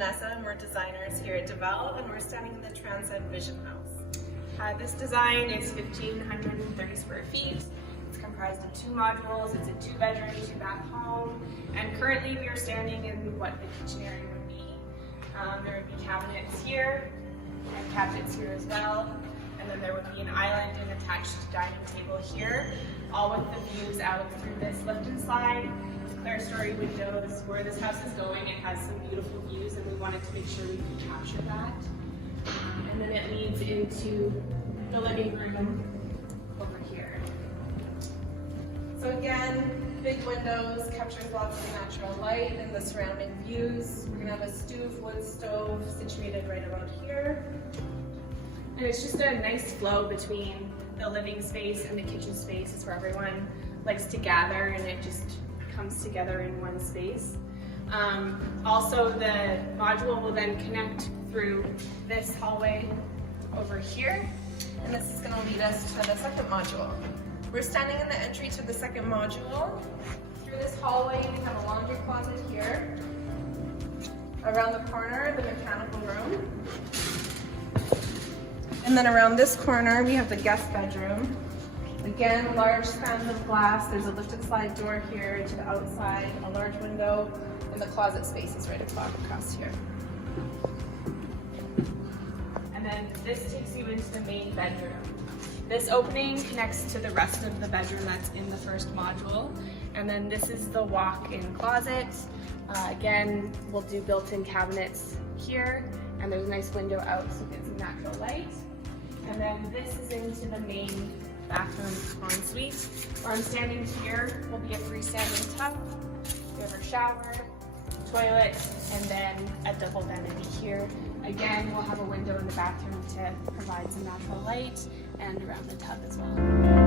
Vanessa, and we're designers here at Dvele, and we're standing in the Transcend VISION House. This design is 1,530 square feet. It's comprised of 2 modules. It's a 2-bedroom, 2-bath home. And currently we are standing in what the kitchen area would be. There would be cabinets here and cabinets here as well. And then there would be an island and attached dining table here, all with the views out through this lift and slide. Clear-story windows. Where this house is going, it has some beautiful views, and we wanted to make sure we could capture that. And then it leads into the living room over here. So again, big windows, captures lots of natural light and the surrounding views. We're gonna have a wood stove situated right about here. And it's just a nice flow between the living space and the kitchen space. It's where everyone likes to gather, and it just comes together in one space. Also, the module will then connect through this hallway over here. And this is going to lead us to the second module. We're standing in the entry to the second module. Through this hallway, we have a laundry closet here. Around the corner, the mechanical room. And then around this corner, we have the guest bedroom. Again, large spans of glass. There's a lift and slide door here to the outside, a large window, and the closet space is right across here. And then this takes you into the main bedroom. This opening connects to the rest of the bedroom that's in the first module. And then this is the walk-in closet. Again, we'll do built-in cabinets here, and there's a nice window out so it gets some natural light. And then this is into the main bathroom ensuite. Where I'm standing here will be a freestanding tub. We have our shower, toilet, and then a double vanity here. Again, we'll have a window in the bathroom to provide some natural light, and around the tub as well.